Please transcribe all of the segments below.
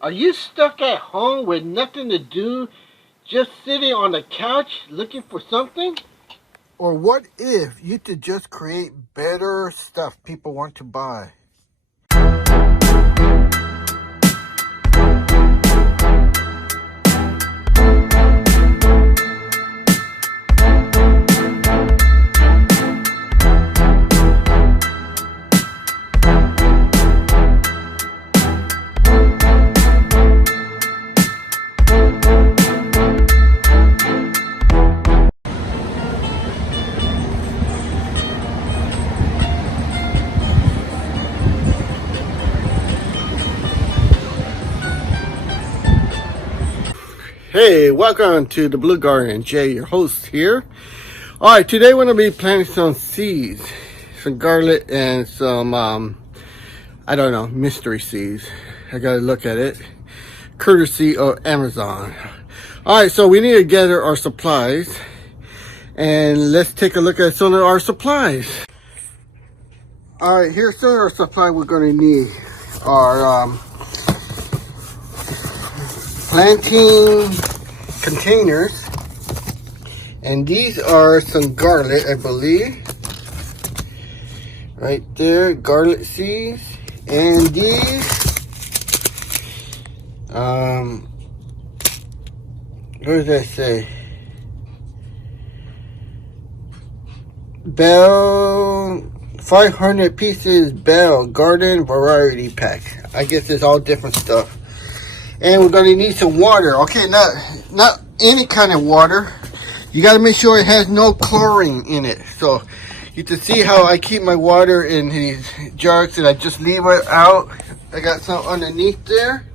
Are you stuck at home with nothing to do, just sitting on the couch looking for something? Or what if you could just create better stuff people want to buy? Hey, welcome to the Blue Garden. Jay, your host here. Alright, today we're going to be planting some seeds. Some garlic and some, I don't know, mystery seeds. I gotta look at it. Courtesy of Amazon. Alright, so we need to gather our supplies. And let's take a look at some of our supplies. Alright, here's some of our supplies we're going to need. Our planting containers, and these are some garlic, I believe, right there, garlic seeds. And these what does that say? Bell 500 pieces Bell garden variety pack. I guess it's all different stuff. And we're gonna need some water. Okay, not any kind of water. You gotta make sure it has no chlorine in it. So you can see how I keep my water in these jugs and I just leave it out. I got some underneath there.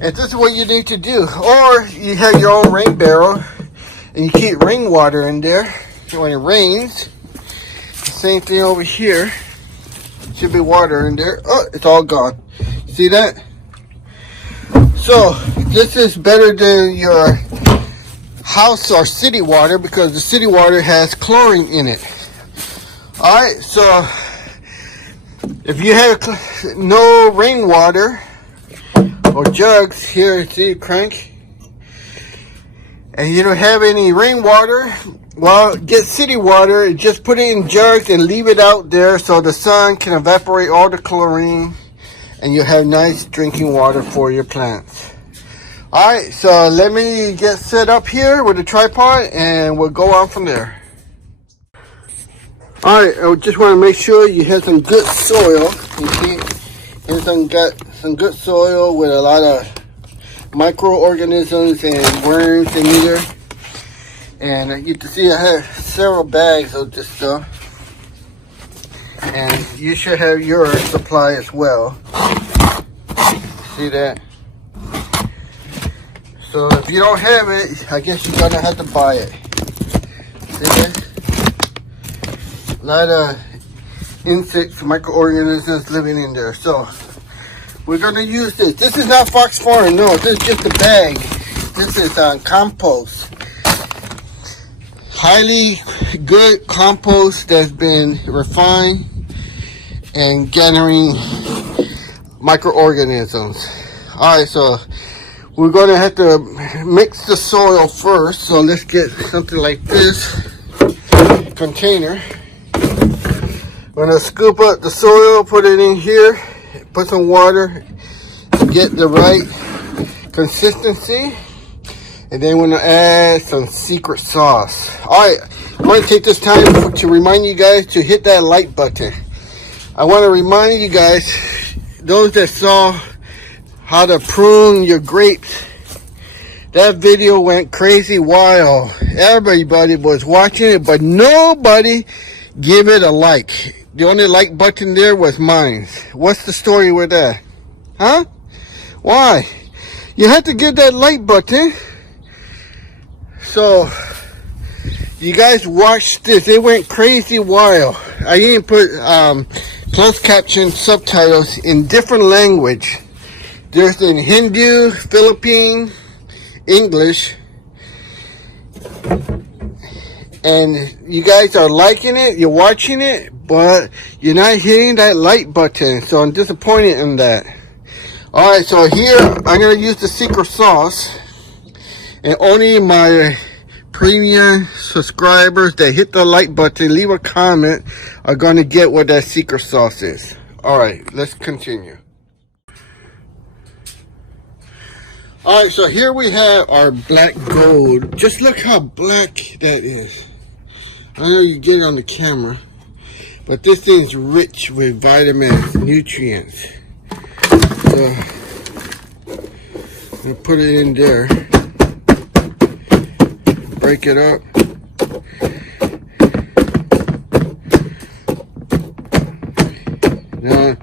And this is what you need to do. Or you have your own rain barrel and you keep rainwater in there. So when it rains, the same thing over here. Should be water in there. Oh, it's all gone. See that? So this is better than your house or city water because the city water has chlorine in it. Alright, so if you have no rainwater or jugs, here, see, crank, and you don't have any rainwater, well, get city water and just put it in jugs and leave it out there so the sun can evaporate all the chlorine and you have nice drinking water for your plants. Alright, so let me get set up here with the tripod and we'll go on from there. Alright, I just want to make sure you have some good soil. You see, here's some good soil with a lot of microorganisms and worms in here. And you can see I have several bags of this stuff. And you should have your supply as well. See that? So if you don't have it, I guess you're gonna have to buy it. See that? A lot of insects, microorganisms living in there. So we're gonna use this. This is not Fox Farm, no. This is just a bag. This is compost. Highly good compost that's been refined and gathering microorganisms. Alright, so we're going to have to mix the soil first. So let's get something like this container. We're going to scoop up the soil, put it in here, put some water to get the right consistency. And then we're going to add some secret sauce. Alright, I want to take this time to remind you guys to hit that like button. I want to remind you guys, those that saw how to prune your grapes, that video went crazy wild. Everybody was watching it, but nobody gave it a like. The only like button there was mine. What's the story with that? Huh? Why? You have to give that like button. So you guys watch this. It went crazy wild. I even put closed caption subtitles in different language. There's in Hindu, Philippine, English. And you guys are liking it, you're watching it, but you're not hitting that like button. So I'm disappointed in that. Alright, so here I'm going to use the secret sauce. And only my premium subscribers that hit the like button, leave a comment, are going to get what that secret sauce is. Alright, let's continue. Alright, so here we have our black gold. Just look how black that is. I know you get it on the camera, but this thing's rich with vitamins, nutrients. So, I'm going to put it in there. Break it up. Now,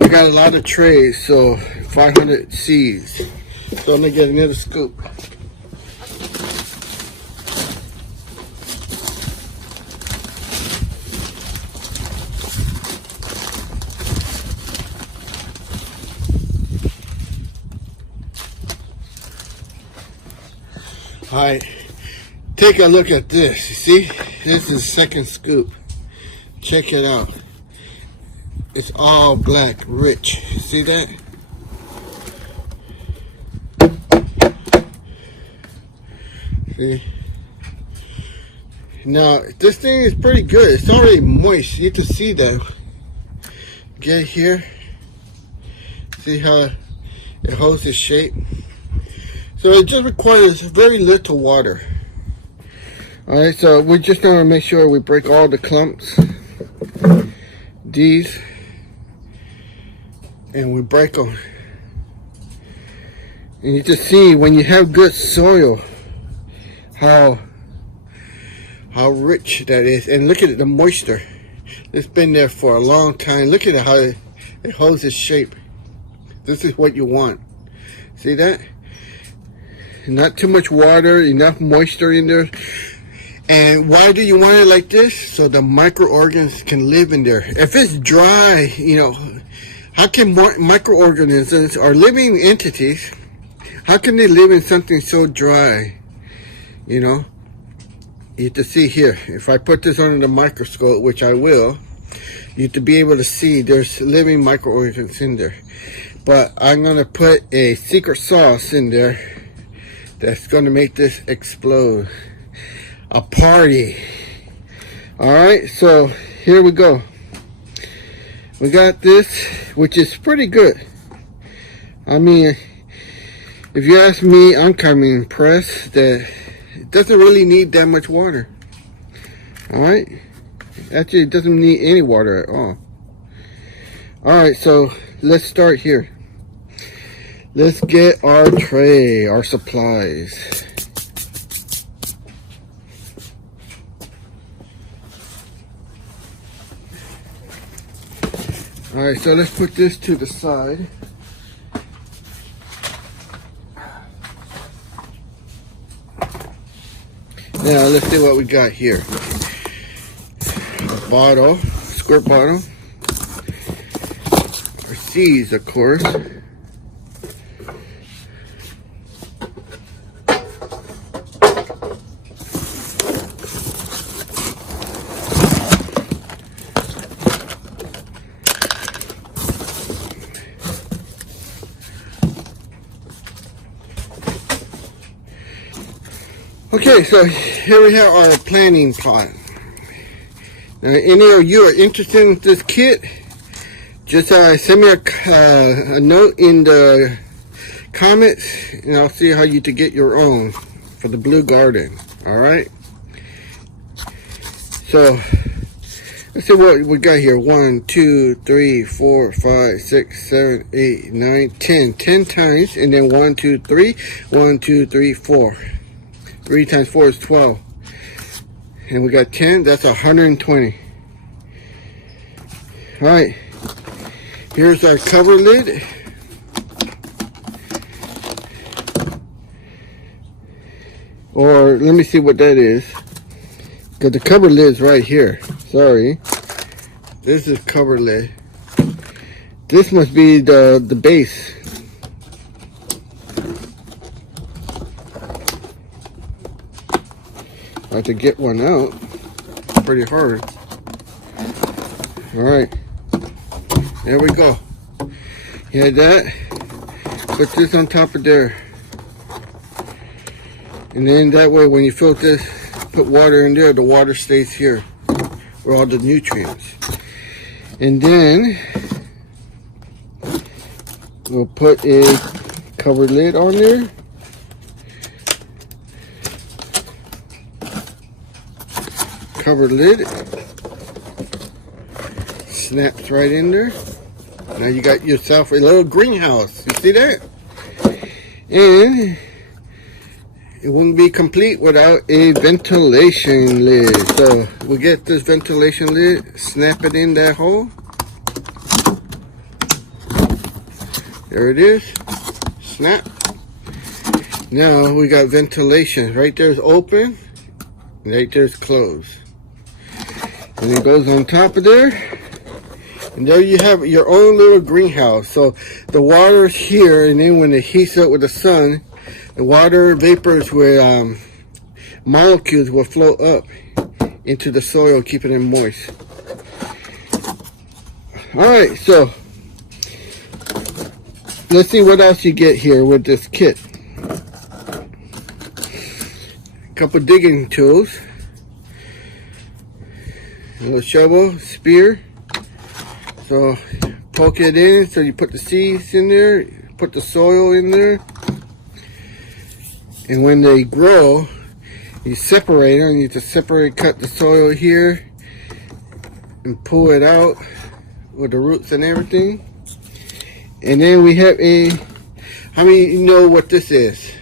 I got a lot of trays, so 500 seeds. So I'm gonna get another scoop. All right, take a look at this. You see, this is second scoop. Check it out. It's all black, rich. You see that? See? Now, this thing is pretty good. It's already moist. You can see that. Get here. See how it holds its shape? So it just requires very little water. Alright, so we're just going to make sure we break all the clumps. These. And we break them. And you can see when you have good soil, how rich that is. And look at the moisture. It's been there for a long time. Look at how it holds its shape. This is what you want. See that? Not too much water, enough moisture in there. And why do you want it like this? So the microorganisms can live in there. If it's dry, you know, how can microorganisms or living entities, how can they live in something so dry? You know, you have to see here. If I put this under the microscope, which I will, you have to be able to see there's living microorganisms in there. But I'm going to put a secret sauce in there that's going to make this explode. A party. Alright, so here we go. We got this, which is pretty good. I mean, if you ask me, I'm kind of impressed that it doesn't really need that much water. Alright? Actually, it doesn't need any water at all. Alright, so let's start here. Let's get our tray, our supplies. Alright, so let's put this to the side. Now let's see what we got here. A bottle, squirt bottle. Our seeds, of course. Okay, so here we have our planting pot. Now, any of you are interested in this kit, just send me a note in the comments, and I'll see how you to get your own for the blue garden. All right. So let's see what we got here. 1, 2, 3, 4, 5, 6, 7, 8, 9, 10. 10 times, and then 1, 2, 3. 1, 2, 3, 4. 3 times 4 is 12. And we got 10, that's 120. Alright. Here's our cover lid. Or let me see what that is. Because the cover lid's right here. Sorry. This is cover lid. This must be the base. I have to get one out. Pretty hard. Alright. There we go. You had that. Put this on top of there. And then that way when you fill this, put water in there, the water stays here with all the nutrients. And then we'll put a cover lid on there. Cover lid. Snaps right in there. Now you got yourself a little greenhouse. You see that? And it wouldn't be complete without a ventilation lid. So we'll get this ventilation lid, snap it in that hole. There it is. Snap. Now we got ventilation. Right there's open, right there's closed. And it goes on top of there. And there you have your own little greenhouse. So the water is here, and then when it heats up with the sun, the water vapors with molecules will float up into the soil, keeping it moist. Alright, so let's see what else you get here with this kit. A couple digging tools. A little shovel, spear. So poke it in, so you put the seeds in there, put the soil in there. And when they grow, you separate them. You just cut the soil here and pull it out with the roots and everything. And then we have how many of you know what this is?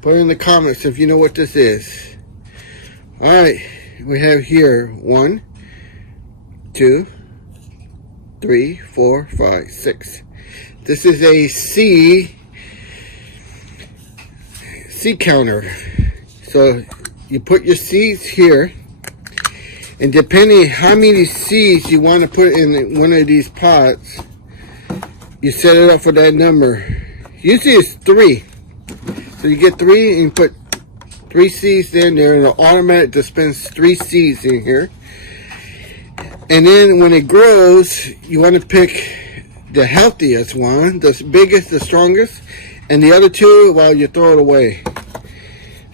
Put it in the comments if you know what this is. Alright, we have here 1, 2, 3, 4, 5, 6. This is a seed counter. So you put your seeds here, and depending how many seeds you want to put in one of these pots, you set it up for that number. Usually it's 3. So you get 3 and you put 3 seeds in there, and it'll automatically dispense 3 seeds in here. And then when it grows, you want to pick the healthiest one, the biggest, the strongest, and the other 2, well, you throw it away.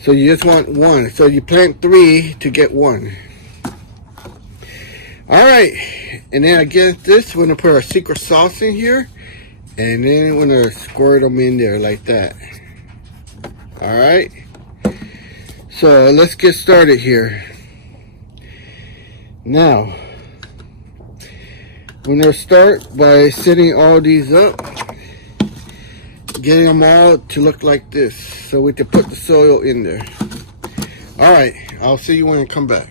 So you just want 1. So you plant 3 to get 1. Alright, and then against this, we're going to put our secret sauce in here. And then we're going to squirt them in there like that. Alright. So let's get started here. Now, we're going to start by setting all these up. Getting them all to look like this. So we can put the soil in there. Alright, I'll see you when I come back.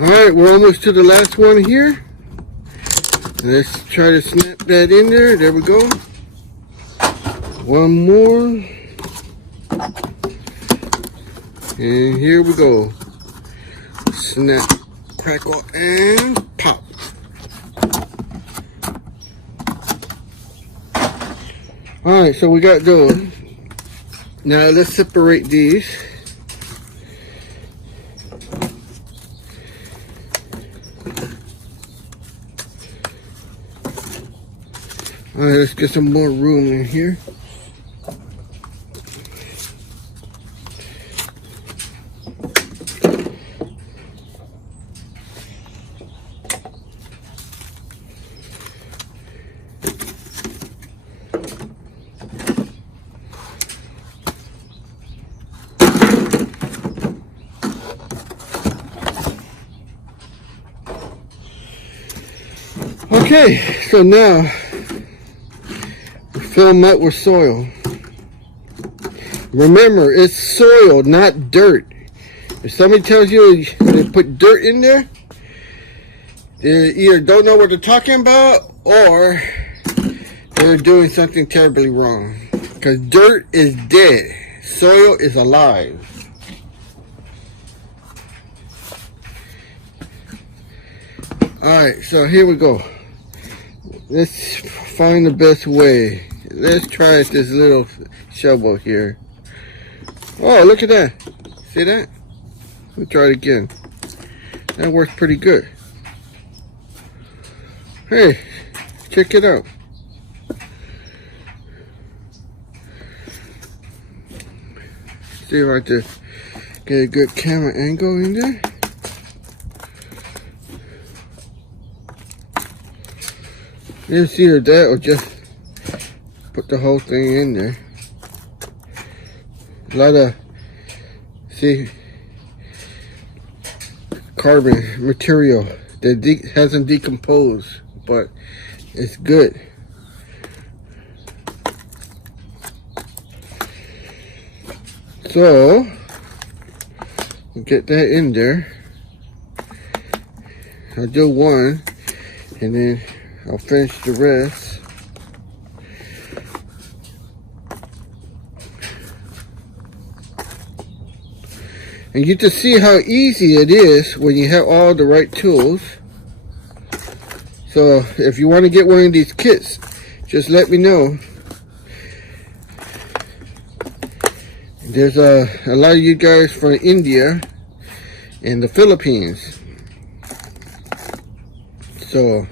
Alright, we're almost to the last one here. Let's try to snap that in there. There we go. One more. And here we go. Snap, crackle, and pop. Alright, so we got those. Now let's separate these. Alright, let's get some more room in here. Okay, so now fill them up with soil. Remember, it's soil, not dirt. If somebody tells you they put dirt in there, they either don't know what they're talking about or they're doing something terribly wrong. Because dirt is dead. Soil is alive. Alright, so here we go. Let's find the best way. Let's try this little shovel here. Oh, look at that. See that? We'll try it again. That works pretty good. Hey, check it out. See if I can get a good camera angle in there. It's either that or just put the whole thing in there. A lot of, see, carbon material that hasn't decomposed, but it's good. So, we'll get that in there. I'll do one, and then I'll finish the rest. And you can see how easy it is when you have all the right tools. So if you want to get one of these kits, just let me know. There's a lot of you guys from India and the Philippines. So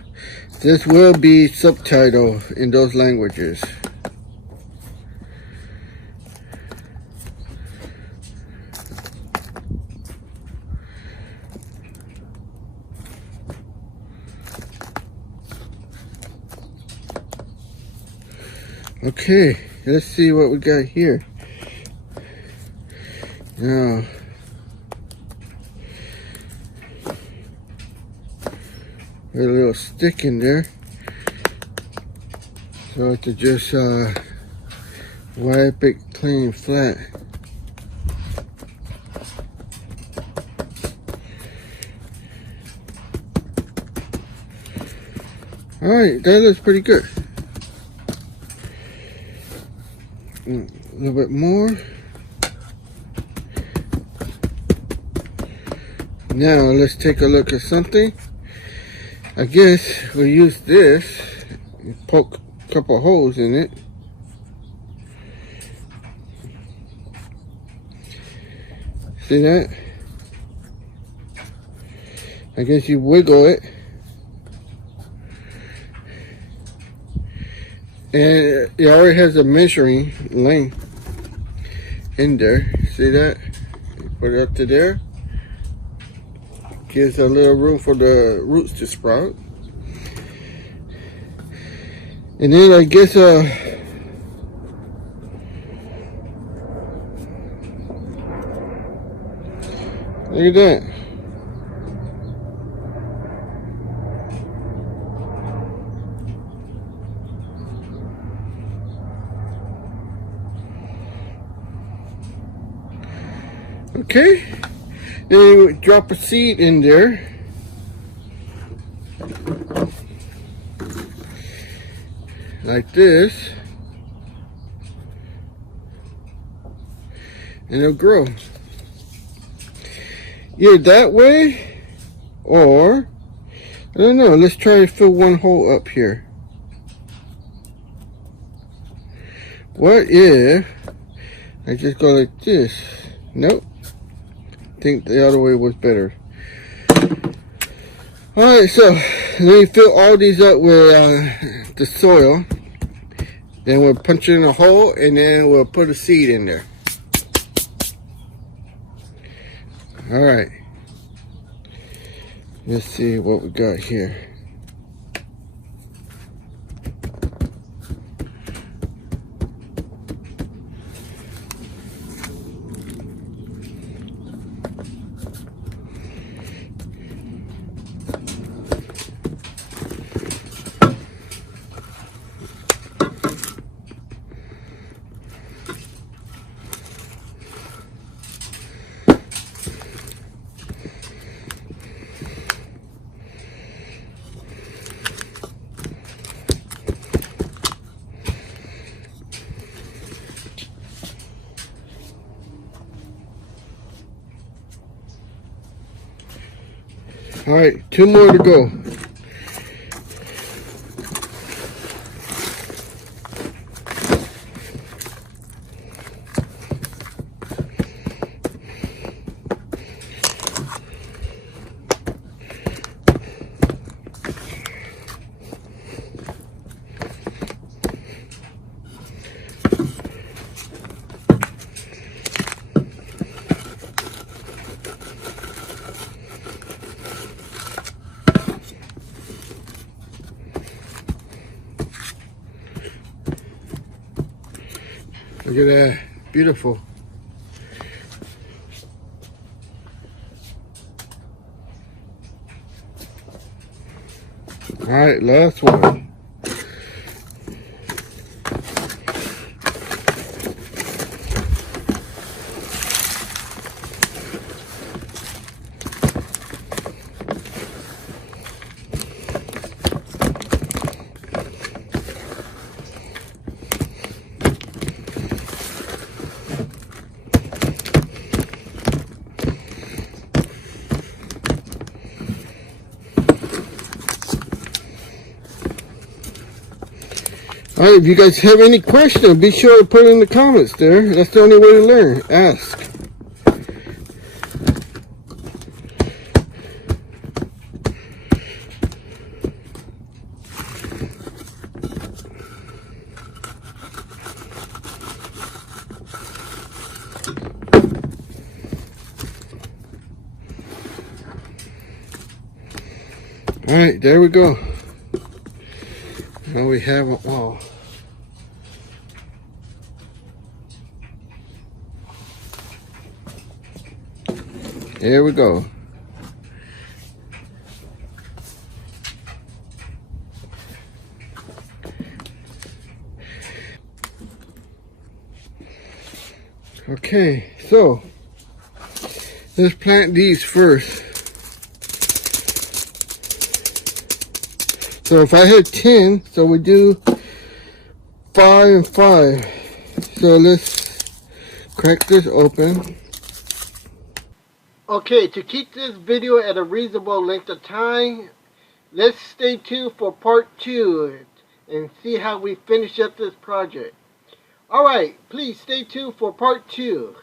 this will be subtitled in those languages. Okay, let's see what we got here. Now, a little stick in there, so to just wipe it clean flat. All right, that looks pretty good. A little bit more. Now let's take a look at something. I guess we'll use this and poke a couple holes in it. See that? I guess you wiggle it. And it already has a measuring length in there. See that? Put it up to there. Gives a little room for the roots to sprout. And then I guess look at that. Okay, then you drop a seed in there. Like this. And it'll grow. Either that way, or, I don't know, let's try to fill one hole up here. What if I just go like this? Nope. I think the other way was better. Alright, so then you fill all these up with the soil. Then we'll punch it in a hole and then we'll put a seed in there. Alright. Let's see what we got here. All right, 2 more to go. Look at that. Beautiful. Alright, last one. Alright, if you guys have any questions, be sure to put it in the comments there. That's the only way to learn. Ask. Alright, there we go. Now we have them all. There we go. Okay, so let's plant these first. So if I had 10, so we do 5 and 5. So let's crack this open. Okay, to keep this video at a reasonable length of time, let's stay tuned for part 2 and see how we finish up this project. Alright, please stay tuned for part 2.